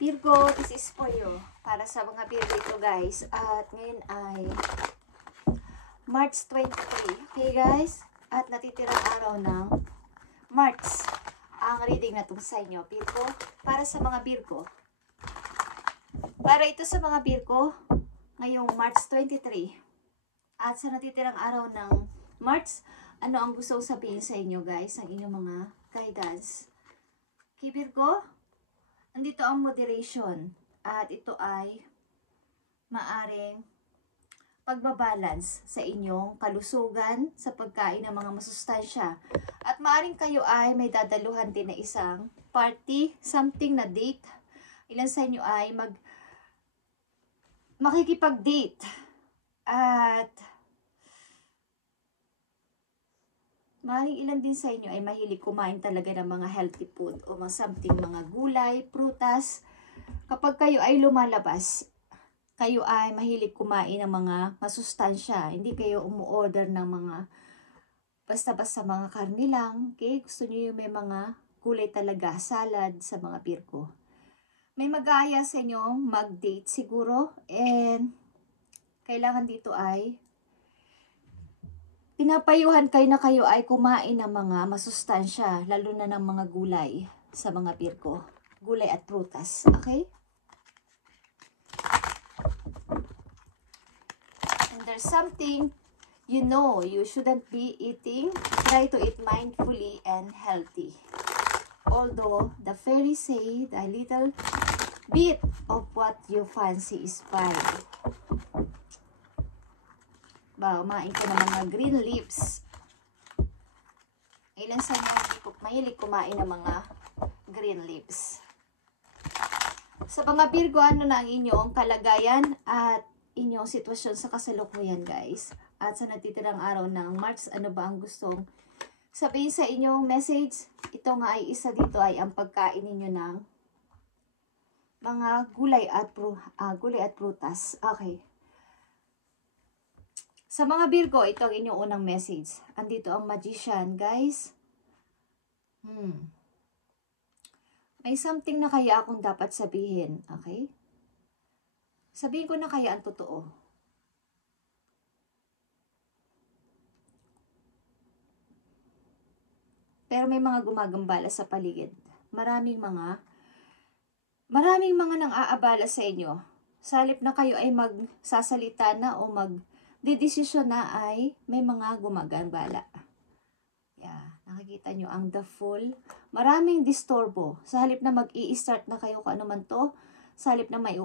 Virgo, this is for you. Para sa mga Virgo ito guys. At ngayon ay March 23. Okay guys? At natitirang araw ng March. Ang reading na itong sa inyo. Virgo, para sa mga Virgo. Para ito sa mga Virgo, ngayong March 23. At sa natitirang araw ng March, ano ang gusto sabihin sa inyo guys? Ang inyong mga guidance. Okay Virgo? Andito ang moderation at ito ay maaring pagbabalance sa inyong kalusugan sa pagkain ng mga masustansya. At maaring kayo ay may dadaluhan din na isang party, something na date. Ilan sa inyo ay makikipag-date. At maaaring ilan din sa inyo ay mahilig kumain talaga ng mga healthy food o mga something, mga gulay, prutas. Kapag kayo ay lumalabas, kayo ay mahilig kumain ng mga masustansya. Hindi kayo umu-order ng mga basta-basta mga karne lang. Okay? Gusto niyo yung may mga gulay talaga, salad sa mga Virgo. May mag-aaya sa inyo mag-date siguro. And kailangan dito ay pinapayuhan kayo na kayo ay kumain ng mga masustansya, lalo na ng mga gulay sa mga Virgo. Gulay at prutas, okay? And there's something you know you shouldn't be eating. Try to eat mindfully and healthy. Although the fairies say a little bit of what you fancy is fine. Kumain ka ng mga green leaves. Ilan sa inyo mahilig kumain ng mga green leaves. Sa mga Virgo, ano na ang inyong kalagayan at inyong sitwasyon sa kasalukuyan guys. At sa natitirang araw ng March, ano ba ang gustong sabihin sa inyong message? Ito nga ay isa dito ay ang pagkain ninyo ng mga gulay at prutas. Okay. Sa mga Virgo, ito ang inyong unang message. Andito ang Magician, guys. May something na kaya akong dapat sabihin, okay? Sabihin ko na kaya ang totoo. Pero may mga gumagambala sa paligid. Maraming mga nang-aabala sa inyo. Sa halip na kayo ay magsasalita na o magdedesisyon na ay may mga gumagambala. Yeah, nakikita nyo ang the Fool. Maraming disturbo. Sa halip na mag-i-start na kayo kung ano man to, sa halip na may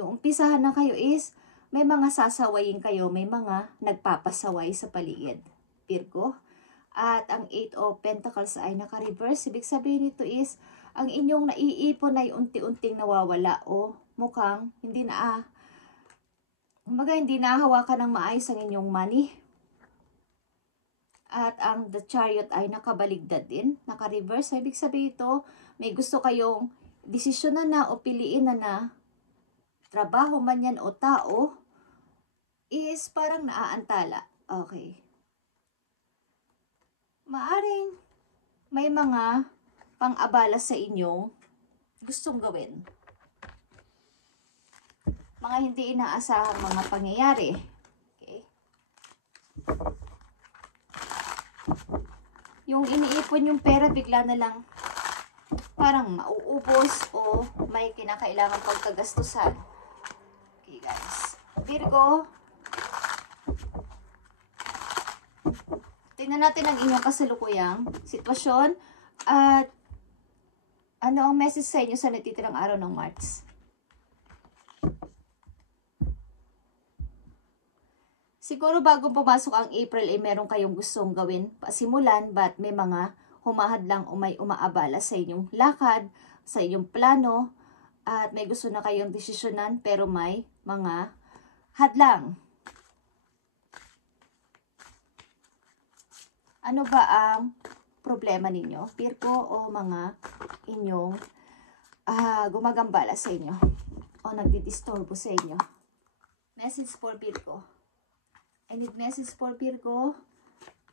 uumpisahan na kayo is may mga sasawayin kayo, may mga nagpapasaway sa paligid. Virgo. At ang 8 of Pentacles ay naka-reverse. Ibig sabihin nito is ang inyong naiipon ay unti-unting nawawala o mukhang hindi nahawakan ng maayos ang inyong money. At ang the Chariot ay nakabaligtad din, naka-reverse. Ibig sabihin ito, may gusto kayong desisyonan na o piliin na trabaho man yan o tao, is parang naaantala. Okay. Maaring may mga pang-abala sa inyong gustong gawin. Mga hindi inaasahang mga pangyayari. Okay. Yung iniipon yung pera, bigla na lang parang mauubos o may kinakailangan pagkagastusan. Okay guys. Virgo, tingnan natin ang inyong kasalukuyang sitwasyon at ano ang message sa inyo sa natitirang araw ng March. Siguro bago pumasok ang April ay meron kayong gustong gawin, pasimulan, but may mga humahadlang o may umaabala sa inyong lakad, sa inyong plano, at may gusto na kayong desisyonan pero may mga hadlang. Ano ba ang problema ninyo, Virgo, o mga inyong gumagambala sa inyo o nagdidisturbo sa inyo? Message for Virgo. I need message for Virgo.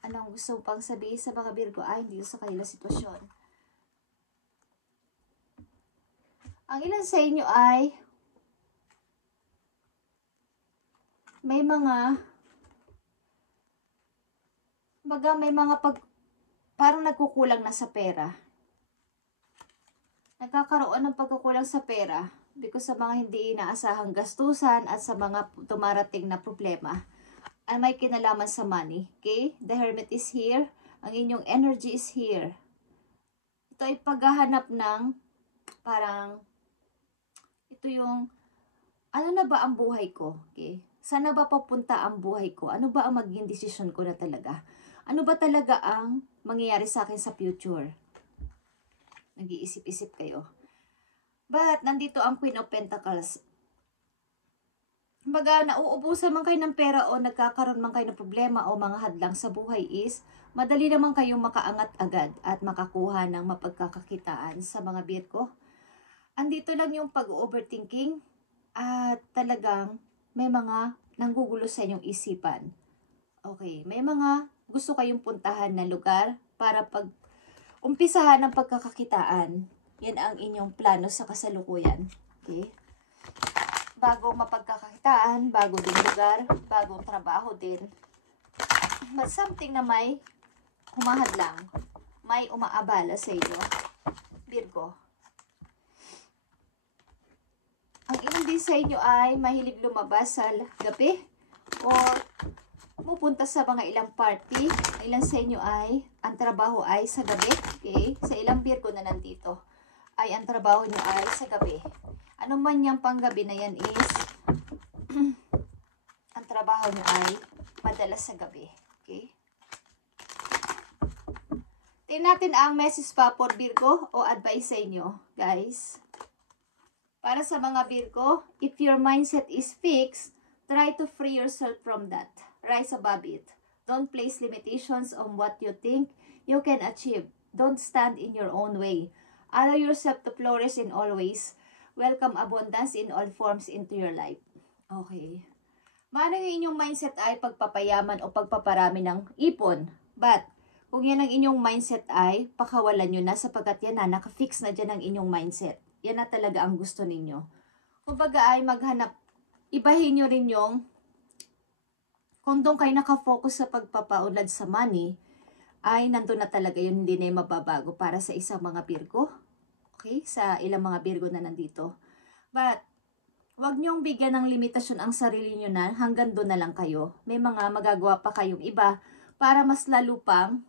Anong gusto pang sabihin sa mga Virgo? Hindi sa kanila sitwasyon. Ang ilan sa inyo ay may mga parang nagkukulang na sa pera. Nagkakaroon ng pagkukulang sa pera because sa mga hindi inaasahang gastusan at sa mga tumarating na problema ay may kinalaman sa money. Okay? The Hermit is here. Ang inyong energy is here. Ito ay paghahanap ng parang ito yung ano na ba ang buhay ko? Okay? Saan na ba papunta ang buhay ko? Ano ba ang magiging desisyon ko na talaga? Ano ba talaga ang mangyayari sa akin sa future? Nag-iisip-isip kayo. But, nandito ang Queen of Pentacles. Kumbaga, nauubusan man kayo ng pera o nagkakaroon man kayo ng problema o mga hadlang sa buhay is, madali naman kayong makaangat agad at makakuha ng mapagkakakitaan sa mga Virgo. Andito lang yung pag-overthinking at talagang may mga nanggugulo sa inyong isipan. Okay, may mga gusto kayong puntahan na lugar para pag umpisahan ng pagkakakitaan. Yan ang inyong plano sa kasalukuyan. Okay? Bagong mapagkakakitaan, bago din lugar, bagong trabaho din. But something na may humahadlang, may umaabala sa inyo, Virgo. Ang ilan din sa inyo ay mahilig lumabas sa gabi o pupunta sa mga ilang party. Ang ilan sa inyo ay ang trabaho ay sa gabi. Okay? Sa ilang Virgo na nandito ay ang trabaho nyo ay sa gabi. Ano man yung panggabi na yan is ang trabaho nyo ay madalas sa gabi. Okay? Tingnan natin ang message pa for Virgo o advice sa inyo, guys. Para sa mga Virgo, if your mindset is fixed, try to free yourself from that. Rise above it. Don't place limitations on what you think you can achieve. Don't stand in your own way. Allow yourself to flourish in all ways. Welcome abundance in all forms into your life. Okay. Maano yung inyong mindset ay pagpapayaman o pagpaparami ng ipon. But, kung yan ang inyong mindset ay pakawalan nyo na sapagkat yan na, nakafix na dyan ang inyong mindset. Yan na talaga ang gusto ninyo. Kumbaga ay maghanap, ibahin nyo rin yung kung doon kayo nakafocus sa pagpapaunlad sa money, ay nandun na talaga yun, hindi na yung mababago para sa isang mga Virgo. Okay? Sa ilang mga Virgo na nandito. But, wag niyong bigyan ng limitasyon ang sarili niyo na hanggang doon na lang kayo. May mga magagawa pa kayong iba para mas lalo pang,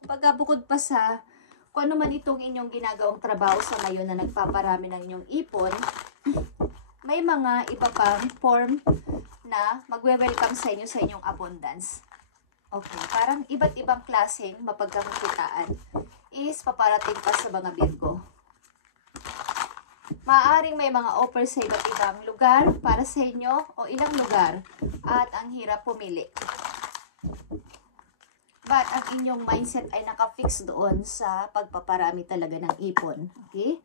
kumbaga bukod pa sa kung ano man itong inyong ginagawang trabaho sa ngayon na nagpaparami ng inyong ipon, may mga iba pang form na magwe-welcome sa inyo sa inyong abundance. Okay, parang iba't ibang klaseng mapagkakakitaan is paparating pa sa mga Virgo. Maaaring may mga offer sa iba't ibang lugar para sa inyo o ilang lugar at ang hirap pumili. But ang inyong mindset ay nakafix doon sa pagpaparami talaga ng ipon. Okay?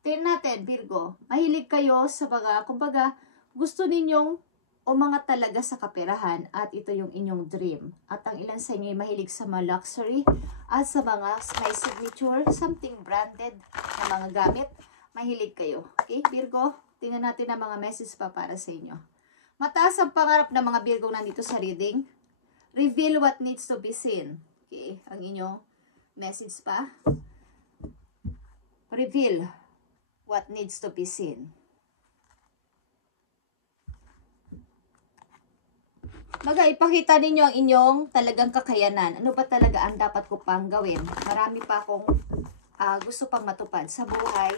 Tingnan natin, Virgo. Mahilig kayo sa mga, kumbaga, gusto ninyong umangat talaga sa kaperahan at ito yung inyong dream. At ang ilan sa inyo ay mahilig sa mga luxury at sa mga may signature, something branded na mga gamit. Mahilig kayo. Okay, Virgo? Tingnan natin ang mga message pa para sa inyo. Mataas ang pangarap ng mga Virgo nandito sa reading. Reveal what needs to be seen. Okay, ang inyong message pa. Reveal what needs to be seen. Ipakita ninyo ang inyong talagang kakayanan. Ano ba talaga ang dapat ko pang gawin? Marami pa akong gusto pang matupad sa buhay.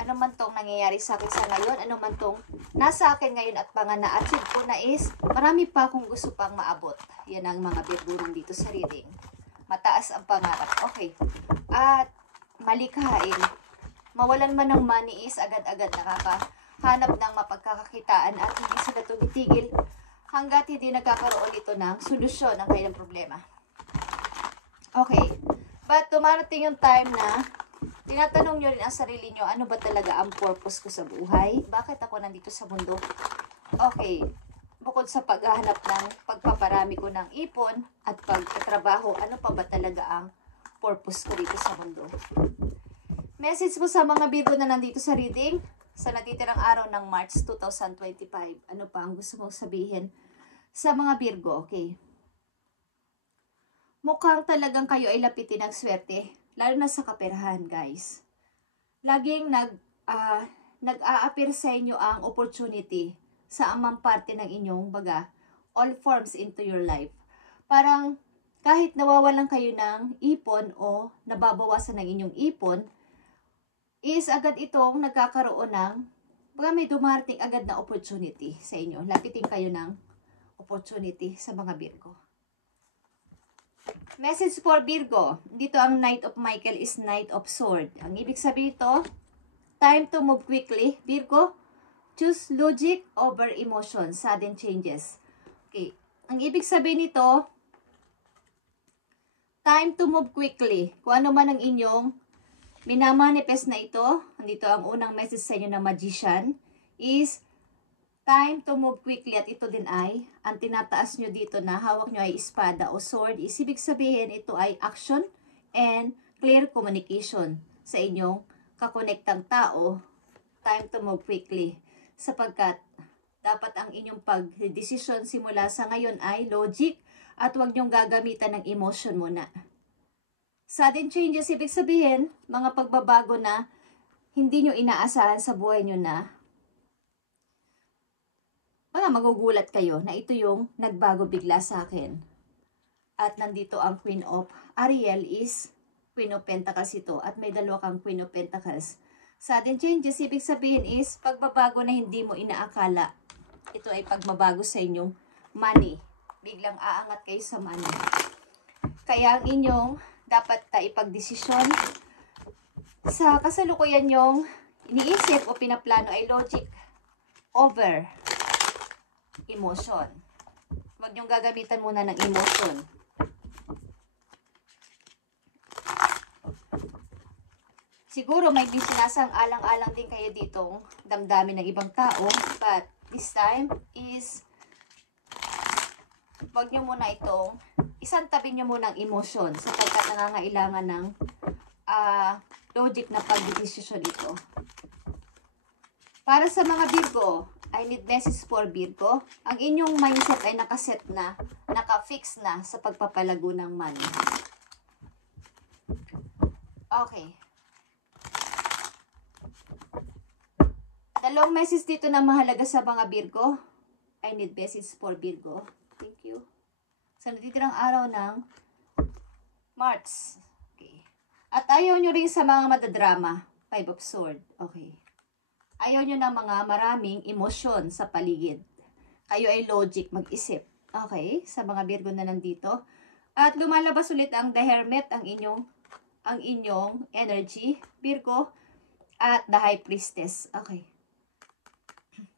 Ano man tong nangyayari sa akin sa ngayon, ano man tong nasa akin ngayon at mga na-achieve ko na is, marami pa akong gusto pang maabot. Yan ang mga Virgo dito sa reading. Mataas ang pangarap. Okay. At malikhain. Mawalan man ng money is agad-agad nakakahanap ng mapagkakakitaan at hindi sila tumitigil hanggat hindi nagkakaroon ito ng solusyon ng kanilang problema. Okay. But dumarating yung time na tinatanong nyo rin ang sarili nyo, ano ba talaga ang purpose ko sa buhay? Bakit ako nandito sa mundo? Okay. Bukod sa paghahanap ng pagpaparami ko ng ipon at pagtatrabaho, ano pa ba talaga ang purpose ko dito sa mundo? Message mo sa mga Virgo na nandito sa reading sa natitirang araw ng March 2025. Ano pa ang gusto mong sabihin sa mga Virgo? Okay. Mukhang talagang kayo ay lapitin ng swerte, lalo na sa kaperahan, guys. Laging nag-a-appear sa inyo ang opportunity sa amang parte ng inyong baga, all forms into your life. Parang kahit nawawalan kayo ng ipon o nababawasan ng inyong ipon, is agad itong nagkakaroon ng, baga may dumarating agad na opportunity sa inyo. Lapitin kayo ng opportunity sa mga Virgo. Message for Virgo. Dito ang Knight of Michael is Knight of Sword. Ang ibig sabihin ito, time to move quickly. Virgo, choose logic over emotion, sudden changes. Okay. Ang ibig sabihin nito, time to move quickly. Kung ano man ang inyong minamanifest na ito, andito ang unang message sa inyo na Magician, is time to move quickly. At ito din ay, ang tinataas nyo dito na hawak nyo ay espada o sword, is ibig sabihin ito ay action and clear communication sa inyong kakonektang tao. Time to move quickly. Sapagkat dapat ang inyong pagdesisyon simula sa ngayon ay logic at huwag nyong gagamitan ng emotion muna. Sudden changes, ibig sabihin, mga pagbabago na hindi nyo inaasahan sa buhay nyo na mga magugulat kayo na ito yung nagbago bigla sa akin. At nandito ang Queen of Ariel is Queen of Pentacles ito at may dalawa kang Queen of Pentacles. Sudden changes, ibig sabihin is pagbabago na hindi mo inaakala. Ito ay pagbabago sa inyong money. Biglang aangat kayo sa money. Kaya ang inyong dapat ipagdesisyon sa kasalukuyan yung iniisip o pinaplano ay logic over emotion. Huwag niyong gagamitan muna ng emotion. Siguro may sinasang alang-alang din kayo ditong damdamin ng ibang tao, but this time is huwag niyo muna itong isantabi niyo muna ang emosyon sapagkat nangangailangan ng logic na pagdesisyon ito. Para sa mga Virgo, I need message for Virgo. Ang inyong mindset ay nakaset na, nakafix na sa pagpapalago ng money. Okay. Dalawang message dito na mahalaga sa mga Virgo. I need message for Virgo. Thank you. Sa natitirang araw ng March. Okay. At ayaw nyo rin sa mga madadrama. Five of Swords. Okay. Ayaw nyo ng mga maraming emosyon sa paligid. Kayo ay logic, mag-isip. Okay. Sa mga Virgo na nandito. At lumalabas ulit ang The Hermit, ang inyong energy, Virgo. At The High Priestess. Okay.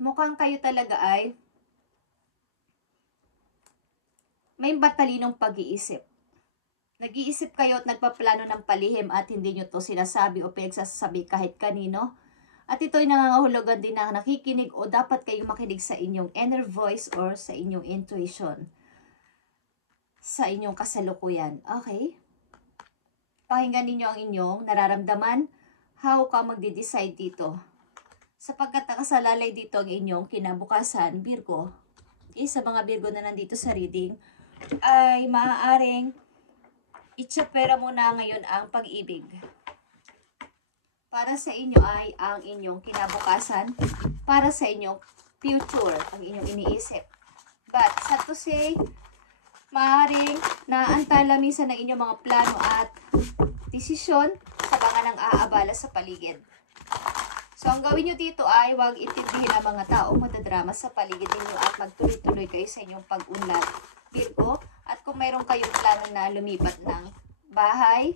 Mukhang kayo talaga ay may matalinong pag-iisip. Nag-iisip kayo at nagpaplano ng palihim at hindi nyo to sinasabi o pinagsasabi kahit kanino. At ito'y nangangahulugan din na nakikinig o dapat kayong makinig sa inyong inner voice or sa inyong intuition. Sa inyong kasalukuyan. Okay? Pakinggan ninyo ang inyong nararamdaman. How ka magde-decide dito? Sapagkat nakasalalay dito ang inyong kinabukasan, Virgo. Okay, sa mga Virgo na nandito sa reading, ay maaaring itsapera mo na ngayon ang pag-ibig. Para sa inyo ay ang inyong kinabukasan, para sa inyong future, ang inyong iniisip. But, sad to say, maaaring naantala minsan ng inyong mga plano at desisyon sa mga nang aabala sa paligid. So, ang gawin nyo dito ay huwag intindihin ang mga taong madadrama sa paligid ninyo at magtuloy-tuloy kayo sa inyong pag-unlad, Virgo. At kung mayroon kayong plano na lumipat ng bahay,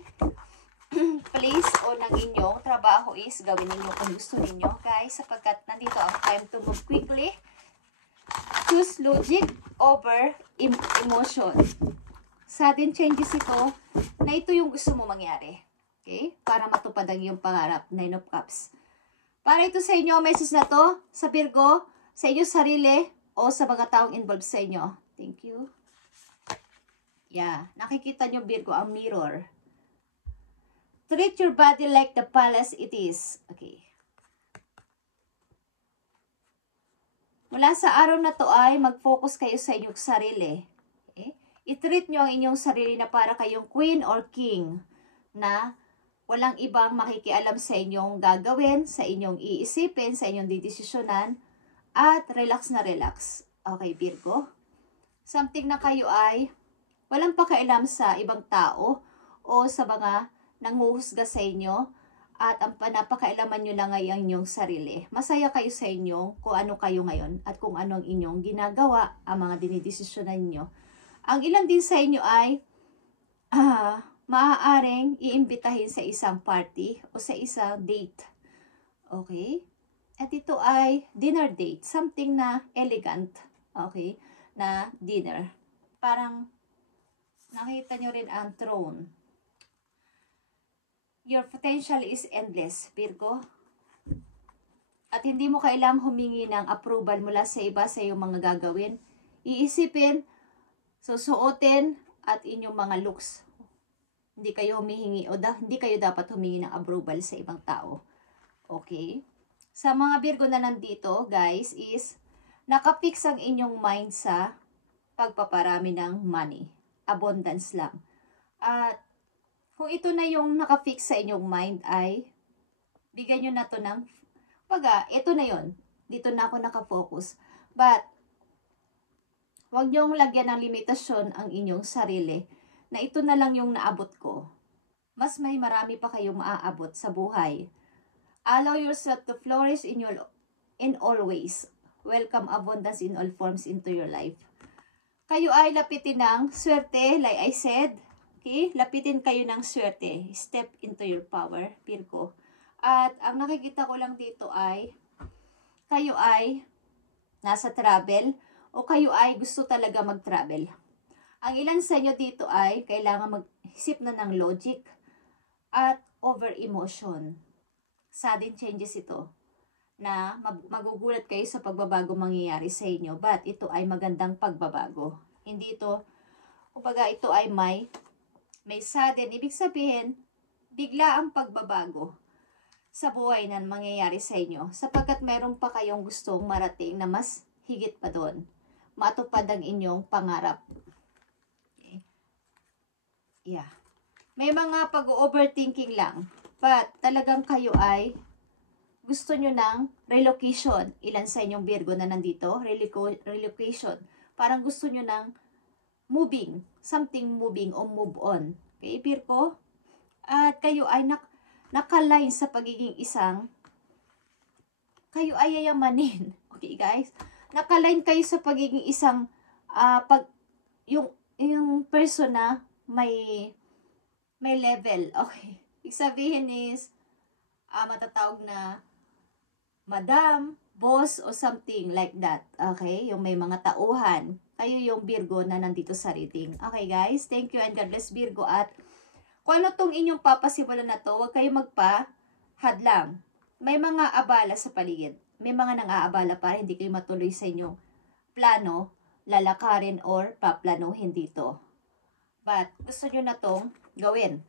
place o ng inyong trabaho is gawin ninyo kung gusto ninyo, guys. Sapagkat nandito ang time to move quickly. Choose logic over emotion. Sudden changes ito na ito yung gusto mo mangyari. Okay? Para matupad ang iyong pangarap. Nine of Cups. Para ito sa inyo, message na to sa Virgo, sa inyong sarili o sa mga taong involved sa inyo. Thank you. Yeah. Nakikita nyo, Virgo, ang mirror. Treat your body like the palace it is. Okay. Mula sa araw na to ay mag-focus kayo sa inyong sarili. Okay? I-treat nyo ang inyong sarili na para kayong queen or king na walang ibang makikialam sa inyong gagawin, sa inyong iisipin, sa inyong didesisyonan, at relax na relax. Okay, Virgo? Something na kayo ay walang pakialam sa ibang tao o sa mga nanguhusga sa inyo at ang napakailaman nyo lang ay ang inyong sarili. Masaya kayo sa inyong kung ano kayo ngayon at kung ano ang inyong ginagawa, ang mga dinidesisyonan nyo. Ang ilan din sa inyo ay maaaring iimbitahin sa isang party o sa isang date. Okay? At ito ay dinner date. Something na elegant. Okay? Na dinner. Parang nakita nyo rin ang throne. Your potential is endless, Virgo. At hindi mo kailangang humingi ng approval mula sa iba sa iyong mga gagawin. Iisipin, susuotin, at inyong mga looks. Hindi kayo humihingi o hindi kayo dapat humingi ng approval sa ibang tao. Okay? Sa mga Virgo na nandito, guys, is nakapix ang inyong mind sa pagpaparami ng money. Abundance lang. At kung ito na yung nakafix sa inyong mind ay bigyan nyo na to ng ito na yon. Dito na ako nakafocus. But huwag nyong lagyan ng limitasyon ang inyong sarili na ito na lang yung naabot ko. Mas may marami pa kayong maaabot sa buhay. Allow yourself to flourish in all ways. Welcome abundance in all forms into your life. Kayo ay lapitin ng swerte, like I said. Okay? Lapitin kayo ng swerte. Step into your power, Virgo. At ang nakikita ko lang dito ay kayo ay nasa travel o kayo ay gusto talaga mag-travel. Ang ilan sa inyo dito ay kailangan mag-isip na ng logic at over-emotion. Sudden changes ito na magugulat kayo sa pagbabago mangyayari sa inyo. But ito ay magandang pagbabago. Hindi ito, kumbaga ito ay may sudden, ibig sabihin, bigla ang pagbabago sa buhay na mangyayari sa inyo sapagkat meron pa kayong gustong marating na mas higit pa doon. Matupad ang inyong pangarap. Okay. Yeah. May mga pag-overthinking lang, but talagang kayo ay gusto nyo ng relocation. Ilan sa inyong Virgo na nandito? Relocation. Parang gusto nyo ng moving, something moving o move on. Okay, Virgo? At kayo ay nakaline sa pagiging isang, kayo ay yayamanin. Okay, guys? Nakaline kayo sa pagiging isang, yung person na may level. Okay. Ibig sabihin is, matatawag na madam, boss, o something like that. Okay? Yung may mga tauhan. Kayo yung Virgo na nandito sa reading. Okay guys, thank you and God bless Virgo. At kung ano tong inyong papasimulan na to, huwag kayo magpa-hadlang. May mga abala sa paligid. May mga nang-aabala para hindi kayo matuloy sa inyong plano, lalakarin or paplanuhin dito. But gusto nyo na tong gawin.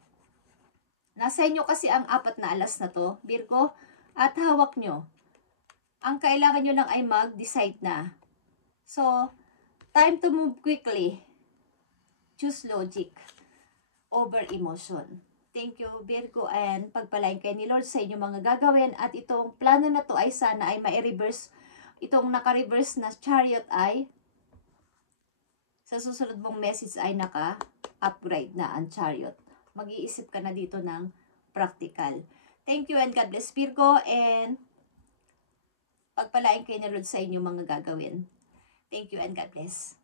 Nasa inyo kasi ang 4 na alas na to, Virgo, at hawak nyo. Ang kailangan nyo lang ay mag-decide na. So, time to move quickly. Choose logic over emotion. Thank you, Virgo, and pagpalain kayo ni Lord sa inyong mga gagawin. At itong plano na to ay sana ay ma-reverse. Itong naka-reverse na chariot ay sa susunod mong message ay naka-upgrade na ang chariot. Mag-iisip ka na dito ng practical. Thank you and God bless Virgo, and pagpalain kayo ni Lord sa inyong mga gagawin. Thank you and God bless.